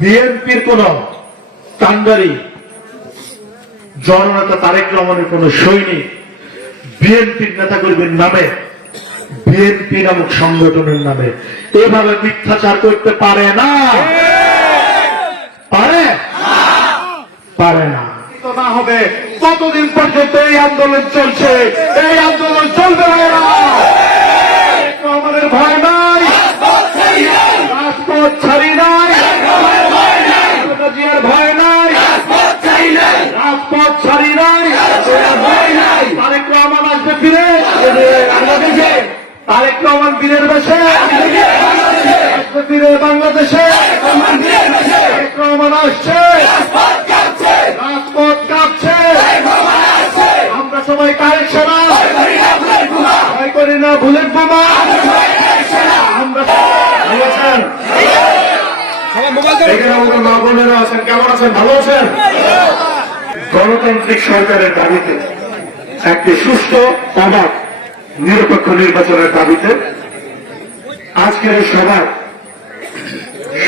বিএনপির কোন কান্ডারি জননেতা তারেক রহমানের কোন সৈনিক বিএনপির নেতাকর্মীর নামে, বিএনপি নামক সংগঠনের নামে এভাবে মিথ্যাচার করতে পারে না। পারে? পারে না। না হবে। কতদিন পর্যন্ত এই আন্দোলন চলছে? এই আন্দোলন চলবে আমাদের ভয় নাই। রাজপথ ছাড়ি নাই। জিয়ার ভয় নাই। রাজপথ ছাড়ি নাই। তারেক রহমান আসবে ফিরে। বাংলাদেশে। তারেক রহমান বীরের বেশে। আসবে ফিরে বাংলাদেশে। তারেক রহমান আসছে। রাজপথ কাঁপছে। আমরা সবাই তারেক সেনা। ভয় করি না বুলেট বোমা। আমরা ভালো আছেন এখানে আমাদের মা বোনেরা আছেন, কেমন আছেন? ভালো আছেন? গণতান্ত্রিক সরকারের দাবিতে একটি সুস্থ অবাধ নিরপেক্ষ নির্বাচনের দাবিতে আজকের এই সভার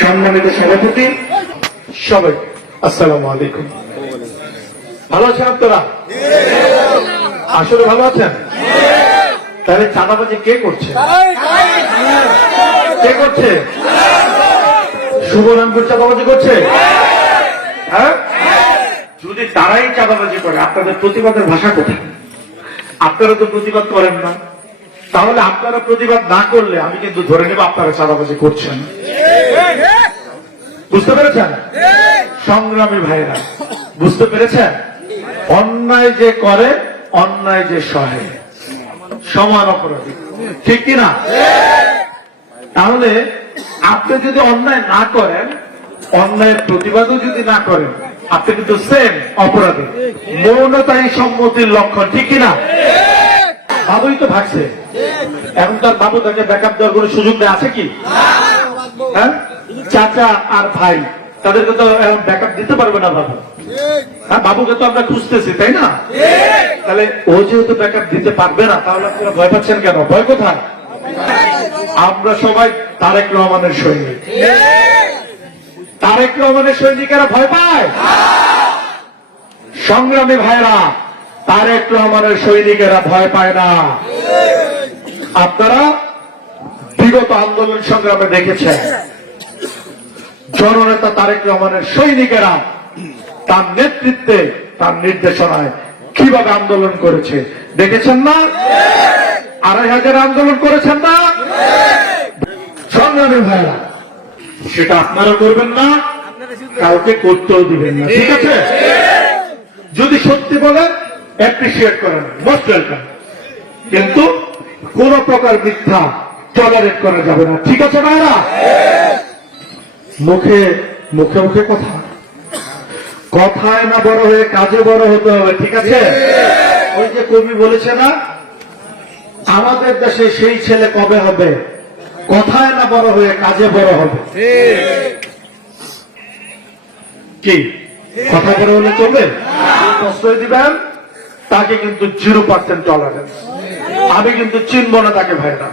সম্মানিত সভাপতি সবাই, আসসালামু আলাইকুম। ভালো আছেন আপনারা? আসলে ভালো আছেন? তাহলে চাঁদাবাজি কে করছে? কে করছে? শুভরামপুর চাঁদাবাজি করছে? হ্যাঁ? যদি তারাই চাঁদাবাজি করে, আপনাদের প্রতিবাদের ভাষা কোথায়? আপনারা তো প্রতিবাদ করেন না। তাহলে আপনারা প্রতিবাদ না করলে আমি কিন্তু ধরে নেব আপনারা চাঁদাবাজি করছেন। বুঝতে পেরেছেন? সংগ্রামী ভাইরা বুঝতে পেরেছেন? অন্যায় যে করে, অন্যায় যে সহে। সমান অপরাধী। ঠিক কিনা তাহলে আপনি যদি অন্যায় না করেন, অন্যায়ের প্রতিবাদও যদি না করেন, আপনি কিন্তু সেম অপরাধী। মৌনতাই সম্মতির লক্ষণ, ঠিক কিনা? বাবুই তো ভাগছে। এখন তার বাবু তাকে ব্যাকআপ দেওয়ার কোনো সুযোগ নেই, আছে কি? হ্যাঁ? চাচা আর ভাই, তাদেরকে তো এখন ব্যাকআপ দিতে পারবে না বাবু। হ্যাঁ বাবুকে তো আমরা খুঁজতেছি, তাই না? তাহলে ও যেহেতু ব্যাকআপ দিতে পারবে না, তাহলে আপনারা ভয় পাচ্ছেন কেন? ভয় কোথায়? আমরা সবাই তারেক রহমানের সৈনিক। তারেক রহমানের সৈনিকেরা ভয় পায়? সংগ্রামী ভাইরা, তারেক রহমানের সৈনিকেরা ভয় পায় না। আপনারা বিগত আন্দোলন সংগ্রামে দেখেছেন, জননেতা তারেক রহমানের সৈনিকেরা তার নেতৃত্বে, তার নির্দেশনায় কীভাবে আন্দোলন করেছে, দেখেছেন না? আড়াই হাজার আন্দোলন করেছেন না? সংগ্রামী ভাইরা, সেটা আপনারা করবেন না, কাউকে করতেও দিবেন না, ঠিক আছে? যদি সত্যি বলেন অ্যাপ্রিসিয়েট করেন মোস্ট ওয়েলকাম কিন্তু কোন প্রকার মিথ্যা টলারেট করা যাবে না, ঠিক আছে ভাইরা? মুখে মুখে মুখে কথা। কথায় না বড় হয়ে কাজে বড় হতে হবে, ঠিক আছে? ওই যে কবি বলেছে না আমাদের দেশে সেই ছেলে কবে হবে? কথায় না বড় হয়ে কাজে বড় হবে। কি? কথা বড় হলে চলবে? প্রশ্রয় দিবেন? তাকে কিন্তু জিরো পার্সেন্ট টলারেন্স আমি কিন্তু চিনব না তাকে ভাইরা।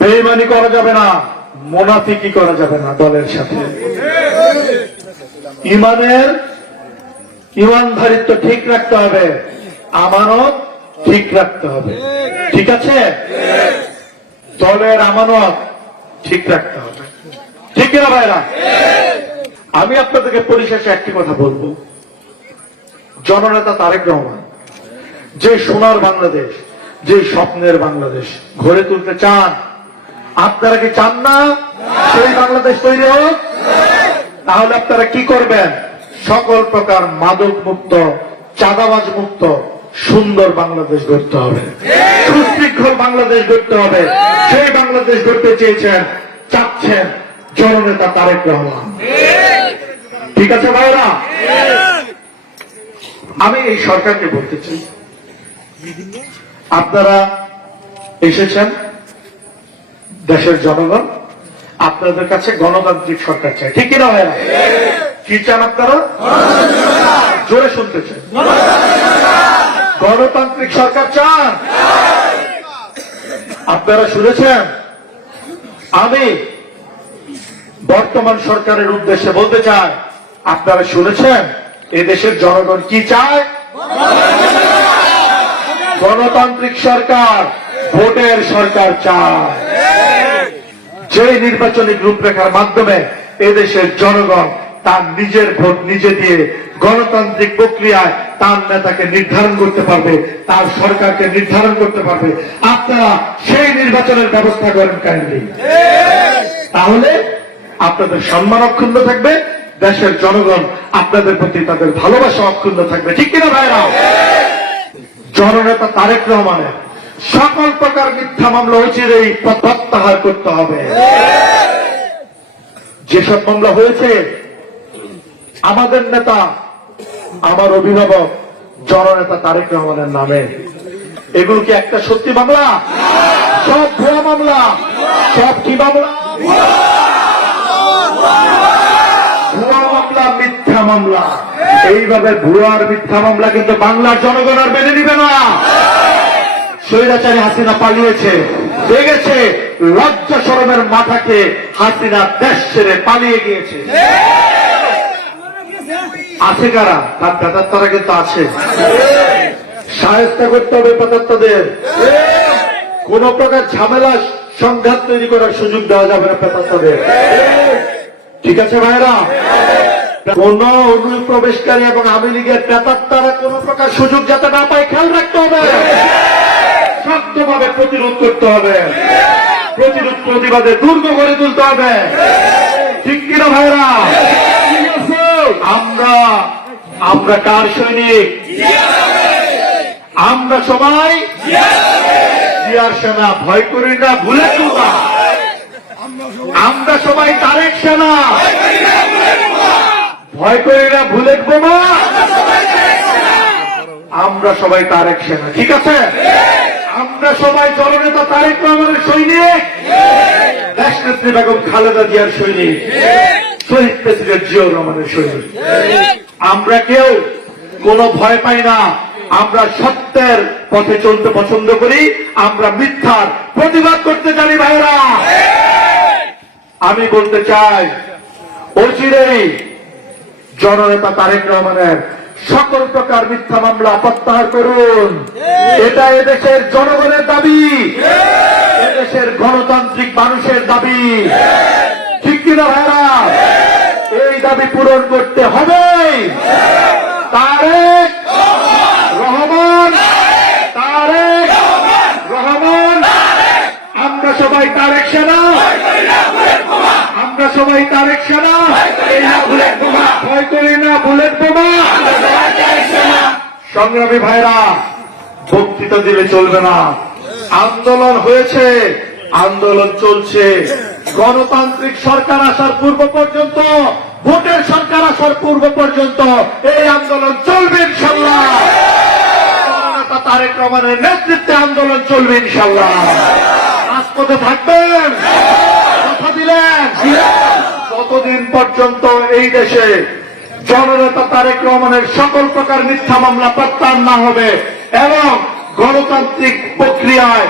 বেইমানি করা যাবে না, মোনাফিকি করা যাবে না দলের সাথে। ইমানের ইমানধারিত্ব ঠিক রাখতে হবে। আমানত ঠিক রাখতে হবে। ঠিক আছে? দলের আমানত ঠিক রাখতে হবে। ঠিক কিনা ভাইরা? আমি আপনাদেরকে পরিশেষে একটি কথা বলব। জননেতা তারেক রহমান, যে সোনার বাংলাদেশ, যে স্বপ্নের বাংলাদেশ গড়ে তুলতে চান, আপনারা কি চান না সেই বাংলাদেশ তৈরি হোক? তাহলে আপনারা কি করবেন? সকল প্রকার মাদক মুক্ত চাঁদাবাজ মুক্ত সুন্দর বাংলাদেশ গড়তে হবে। সুশৃঙ্খল বাংলাদেশ গড়তে হবে। সেই বাংলাদেশ গড়তে চেয়েছেন, চাচ্ছেন জননেতা তারেক রহমান। ঠিক আছে ভাইরা আমি এই সরকারকে বলতে চাই। আপনারা এসেছেন দেশের জনগণ, আপনাদের কাছে গণতান্ত্রিক সরকার চাই। ঠিক কিনা ভাইরা কি চান আপনারা? জোরে শুনতে চাই। গণতান্ত্রিক সরকার চান। আপনারা শুনেছেন? আমি বর্তমান সরকারের উদ্দেশ্যে বলতে চায় আপনারা শুনেছেন? এদেশের জনগণ কি চায়? গণতান্ত্রিক সরকার, ভোটের সরকার চায়। যে নির্বাচনী রূপরেখার মাধ্যমে এদেশের জনগণ তার নিজের ভোট নিজে দিয়ে গণতান্ত্রিক প্রক্রিয়ায় তার নেতাকে নির্ধারণ করতে পারবে, তার সরকারকে নির্ধারণ করতে পারবে। আপনারা সেই নির্বাচনের ব্যবস্থা করেন কাইন্ডলি। তাহলে আপনাদের সম্মান অক্ষুণ্ণ থাকবে, দেশের জনগণ আপনাদের প্রতি তাদের ভালোবাসা অক্ষুণ্ণ থাকবে। ঠিক কিনা ভাইরা? জননেতা তারেক রহমানের সকল প্রকার মিথ্যা মামলা অচিরেই প্রত্যাহার করতে হবে। যেসব মামলা হয়েছে আমাদের নেতা, আমার অভিভাবক, জননেতা তারেক রহমানের নামে। এগুলো কি একটা সত্যি মামলা? সব ভুয়া মামলা? সব কি মামলা? ভুয়া মামলা, মিথ্যা মামলা। এইভাবে ভুয়ার, মিথ্যা মামলা কিন্তু বাংলার জনগণ আর মেনে নিবে না। স্বৈরাচারী হাসিনা পালিয়েছে, দেখেছে, লজ্জা সরমের মাথাকে হাসিনা দেশ ছেড়ে পালিয়ে গিয়েছে। আছে কারা? তার পেতাত্তারা কিন্তু আছে। সাহেস্তা করতে হবে পেতাত্তাদের কোন প্রকার ঝামেলা সংঘাত তৈরি করার সুযোগ দেওয়া যাবে না পেতাত্তাদের ঠিক আছে ভাইরা? কোন অনুপ্রবেশকারী এবং আওয়ামী লীগের পেতাত্তারা কোন প্রকার সুযোগ যাতে না পায়, খেয়াল রাখতে হবে। শক্তভাবে প্রতিরোধ করতে হবে। প্রতিরোধ প্রতিবাদে দুর্গ গড়ে তুলতে হবে। ঠিক কিনা ভাইরা? আমরা কার সৈনিক? আমরা সবাই? জিয়ার সেনা, ভয় করি না, ভুলে না আমরা সবাই তারেক সেনা। ভয় করি না, ভুলে বোমা আমরা সবাই তারেক সেনা, ঠিক আছে? আমরা সবাই জননেতা তারেক রহমানের সৈনিক। দেশ নেত্রী বেগম খালেদা জিয়ার সৈনিক। শহীদ প্রেসিডেন্ট জিয়াউর রহমানের সৈনিক আমরা কেউ কোনো ভয় পাই না। আমরা সত্যের পথে চলতে পছন্দ করি। আমরা মিথ্যার প্রতিবাদ করতে জানি ভাইরা আমি বলতে চাই অচিরেই জননেতা তারেক রহমানের সকল প্রকার মিথ্যা মামলা প্রত্যাহার করুন। এটা এদেশের জনগণের দাবি। এদেশের গণতান্ত্রিক মানুষের দাবি। ঠিক কিনা ভাইরা দাবি পূরণ করতে হবে। তারেক রহমান তারেক রহমান। আমরা সবাই তারেক সেনা। আমরা সবাই তারেক সেনা। ভয় করি না বুলেট বোমা। সংগ্রামী ভাইরা, বক্তৃতা দিলে চলবে না। আন্দোলন হয়েছে, আন্দোলন চলছে। গণতান্ত্রিক সরকার আসার পূর্ব পর্যন্ত ভোটের সরকার আসার পূর্ব পর্যন্ত এই আন্দোলন চলবে ইনশাল্লাহ। তারেক রহমানের নেতৃত্বে আন্দোলন চলবে ইনশাল্লাহ। রাজপথে থাকবেন। কথা দিলেন। ততদিন পর্যন্ত এই দেশে জননেতা তারেক রহমানের সকল প্রকার মিথ্যা মামলা প্রত্যাহার না হবে, এবং গণতান্ত্রিক প্রক্রিয়ায়